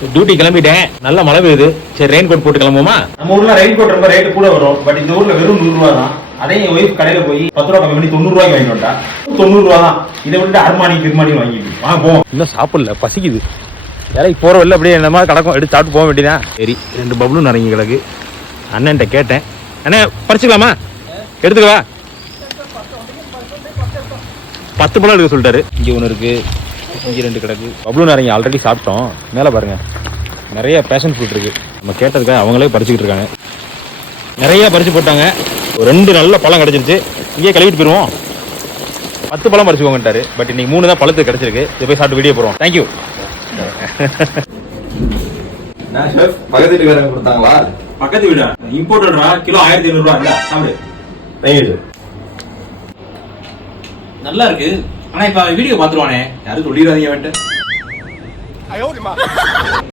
Duty கிளம்பிட்டேன், நல்ல மழை பெய்யுது. சரி ரெயின் கோட் போட்டு கிளம்புமா? நம்ம ஊர்ல ரெயின் கோட் ரொம்ப ரேட்டு கூட வரும், பட் இந்த ஊர்ல வெறும் 100 ரூபா தான். அதே என் ஒய்ஃப் கடையில போய் 10 ரூபா கம்மி பண்ணி 90 ரூபாய்க்கு வாங்கிட்டு வந்தா. 90 ரூபா தான். இதை விட்டு அர்மானி கிர்மானி வாங்கிட்டு வாங்க போவோம். இன்னும் சாப்பிடல, பசிக்குது. வேலைக்கு போற வழியில அப்படியே இந்த மாதிரி கிடக்கும், எடுத்து சாப்பிட்டு போக வேண்டியதான். சரி 2 பப்ளும் நிறைய கிடக்கு. அண்ணன்ட்ட கேட்டேன், அண்ணே பறிச்சுக்கலாமா, எடுத்துக்கவா? 10 பழம் எடுக்க சொல்லிட்டாரு. இங்கே ஒன்று இருக்கு, இங்கே 2 கிடக்கு. பப்ளூ நிறைய ஆல்ரெடி சாப்பிட்டோம். மேலே பாருங்க நிறைய பேஷன் ஃப்ரூட் இருக்கு. நம்ம கேட்டதுக்காக அவங்களே பறிச்சுக்கிட்டு இருக்காங்க. நிறைய பறிச்சு போட்டாங்க. ஒரு 2 நல்ல பழம் கிடைச்சிருச்சு. இங்கே கழுவிட்டு போயிருவோம். 10 பழம் பறிச்சுக்கோங்கட்டாரு. பட் இன்னைக்கு 3 தான் பழத்துக்கு கிடைச்சிருக்கு. இதை போய் சாப்பிட்டு வீடியோ போறோம். தேங்க்யூ. பக்கத்து வீட்டுக்காரங்க கொடுத்தாங்களா? பக்கத்து வீடா? இம்போர்ட்டடா, கிலோ 1500 ரூபா. சாப்பிடு. Thank you sir. நல்லா இருக்கு. ஆனா இப்ப வீடியோ பாத்துருவானே, யாரும் சொல்லிடாதீங்க.